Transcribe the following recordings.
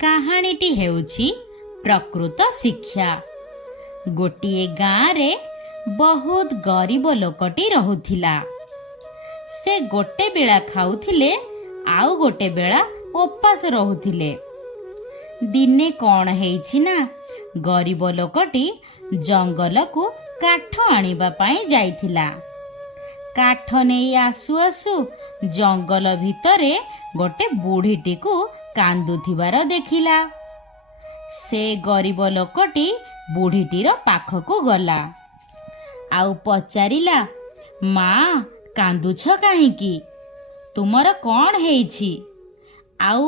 କାହାଣୀଟି ହେଉଛି ପ୍ରକୃତ ଶିକ୍ଷା। ଗୋଟିଏ ଗାଁରେ ବହୁତ ଗରିବ ଲୋକଟି ରହୁଥିଲା। ସେ ଗୋଟେ ବେଳା ଖାଉଥିଲେ, ଆଉ ଗୋଟେ ବେଳା ଉପାସ ରହୁଥିଲେ। ଦିନେ କ'ଣ ହେଇଛି ନା, ଗରିବ ଲୋକଟି ଜଙ୍ଗଲକୁ କାଠ ଆଣିବା ପାଇଁ ଯାଇଥିଲା। କାଠ ନେଇ ଆସୁ ଆସୁ ଜଙ୍ଗଲ ଭିତରେ ଗୋଟେ ବୁଢ଼ୀଟିକୁ କାନ୍ଦୁଥିବାର ଦେଖିଲା। ସେ ଗରିବ ଲୋକଟି ବୁଢ଼ୀଟିର ପାଖକୁ ଗଲା, ଆଉ ପଚାରିଲା, ମା, କାନ୍ଦୁଛ କାହିଁକି? ତୁମର କ'ଣ ହେଇଛି? ଆଉ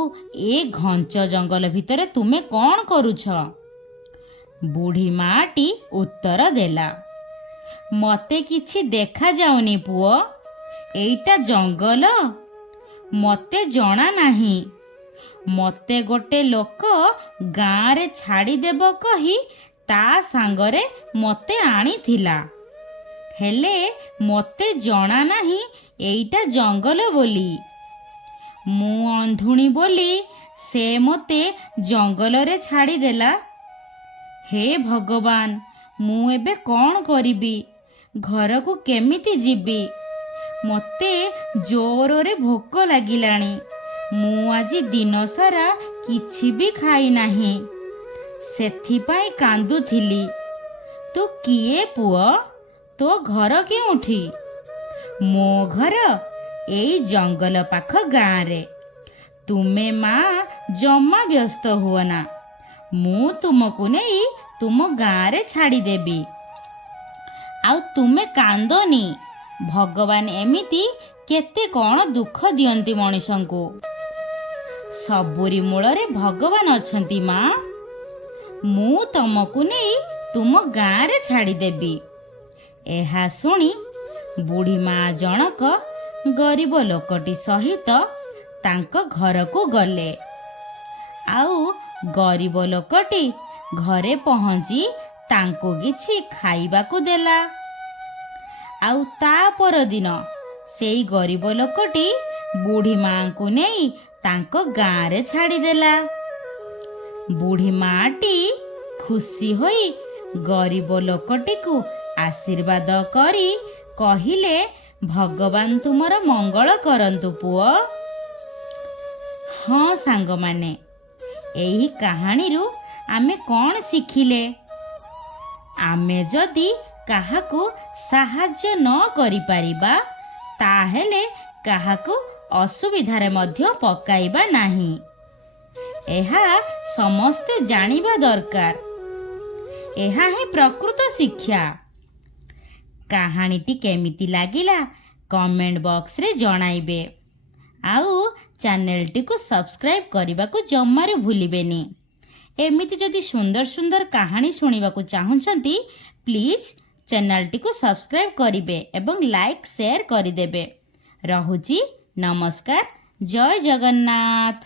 ଏ ଘଞ୍ଚ ଜଙ୍ଗଲ ଭିତରେ ତୁମେ କ'ଣ କରୁଛ? ବୁଢ଼ୀ ମାଟି ଉତ୍ତର ଦେଲା, ମୋତେ କିଛି ଦେଖାଯାଉନି ପୁଅ, ଏଇଟା ଜଙ୍ଗଲ, ମୋତେ ଜଣା ନାହିଁ। ମୋତେ ଗୋଟେ ଲୋକ ଗାଁରେ ଛାଡ଼ିଦେବ କହି ତା ସାଙ୍ଗରେ ମୋତେ ଆଣିଥିଲା, ହେଲେ ମୋତେ ଜଣା ନାହିଁ ଏଇଟା ଜଙ୍ଗଲ ବୋଲି। ମୁଁ ଅନ୍ଧୁଣୀ ବୋଲି ସେ ମୋତେ ଜଙ୍ଗଲରେ ଛାଡ଼ିଦେଲା। ହେ ଭଗବାନ, ମୁଁ ଏବେ କ'ଣ କରିବି? ଘରକୁ କେମିତି ଯିବି? ମୋତେ ଜୋରରେ ଭୋକ ଲାଗିଲାଣି। ମୁଁ ଆଜି ଦିନସାରା କିଛି ବି ଖାଇନାହିଁ, ସେଥିପାଇଁ କାନ୍ଦୁଥିଲି। ତୁ କିଏ ପୁଅ? ତୋ ଘର କେଉଁଠି? ମୋ ଘର ଏଇ ଜଙ୍ଗଲ ପାଖ ଗାଁରେ। ତୁମେ ମା ଜମା ବ୍ୟସ୍ତ ହୁଅନା, ମୁଁ ତୁମକୁ ନେଇ ତୁମ ଗାଁରେ ଛାଡ଼ିଦେବି। ଆଉ ତୁମେ କାନ୍ଦନି, ଭଗବାନ ଏମିତି କେତେ କ'ଣ ଦୁଃଖ ଦିଅନ୍ତି ମଣିଷଙ୍କୁ। ସବୁରି ମୂଳରେ ଭଗବାନ ଅଛନ୍ତି ମା। ମୁଁ ତମକୁ ନେଇ ତୁମ ଗାଁରେ ଛାଡ଼ିଦେବି। ଏହା ଶୁଣି ବୁଢ଼ୀ ମା ଜଣକ ଗରିବ ଲୋକଟି ସହିତ ତାଙ୍କ ଘରକୁ ଗଲେ। ଆଉ ଗରିବ ଲୋକଟି ଘରେ ପହଞ୍ଚି ତାଙ୍କୁ କିଛି ଖାଇବାକୁ ଦେଲା। ଆଉ ତା ପରଦିନ ସେଇ ଗରିବ ଲୋକଟି ବୁଢ଼ୀ ମାଙ୍କୁ ନେଇ ତାଙ୍କ ଗାଁରେ ଛାଡ଼ିଦେଲା। ବୁଢ଼ୀ ମାଟି ଖୁସି ହୋଇ ଗରିବ ଲୋକଟିକୁ ଆଶୀର୍ବାଦ କରି କହିଲେ, ଭଗବାନ ତୁମର ମଙ୍ଗଳ କରନ୍ତୁ ପୁଅ। ହଁ ସାଙ୍ଗମାନେ, ଏହି କାହାଣୀରୁ ଆମେ କ'ଣ ଶିଖିଲେ? ଆମେ ଯଦି କାହାକୁ ସାହାଯ୍ୟ ନ କରିପାରିବା, ତାହେଲେ କାହାକୁ ଅସୁବିଧାରେ ମଧ୍ୟ ପକାଇବା ନାହିଁ। ଏହା ସମସ୍ତେ ଜାଣିବା ଦରକାର। ଏହା ହିଁ ପ୍ରକୃତ ଶିକ୍ଷା। କାହାଣୀଟି କେମିତି ଲାଗିଲା କମେଣ୍ଟ ବକ୍ସରେ ଜଣାଇବେ। ଆଉ ଚ୍ୟାନେଲଟିକୁ ସବସ୍କ୍ରାଇବ୍ କରିବାକୁ ଜମାରୁ ଭୁଲିବେନି। ଏମିତି ଯଦି ସୁନ୍ଦର ସୁନ୍ଦର କାହାଣୀ ଶୁଣିବାକୁ ଚାହୁଁଛନ୍ତି, ପ୍ଲିଜ୍ ଚ୍ୟାନେଲଟିକୁ ସବସ୍କ୍ରାଇବ୍ କରିବେ ଏବଂ ଲାଇକ୍ ସେୟାର କରିଦେବେ। ରହୁଛି, ନମସ୍କାର, ଜୟ ଜଗନ୍ନାଥ।